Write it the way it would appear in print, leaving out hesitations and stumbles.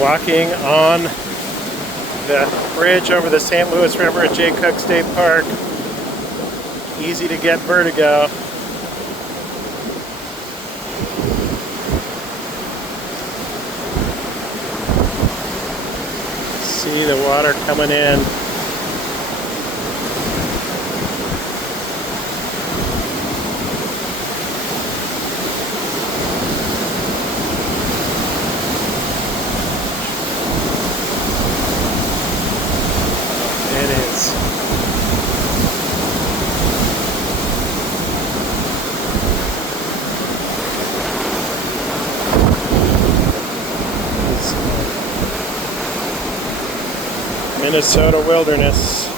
Walking on the bridge over the St. Louis River at Jay Cooke State Park. Easy to get vertigo. See the water coming in. It is. Minnesota wilderness.